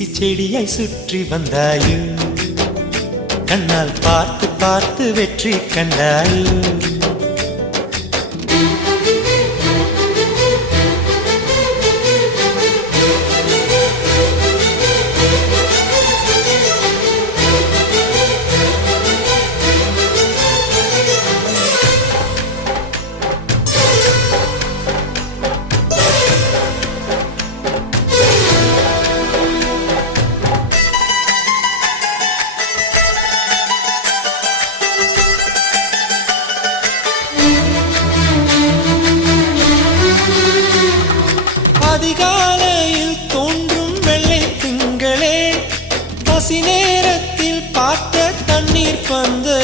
தூசி செடியாய் சுற்றி வந்தாயோ கண்ணால் பார்த்து பார்த்து வெற்றி கண்டாயோ அதிகாலையில் தோன்றும் வெள்ளை திங்களே பசி நேரத்தில் பார்த்த தண்ணீர் பந்த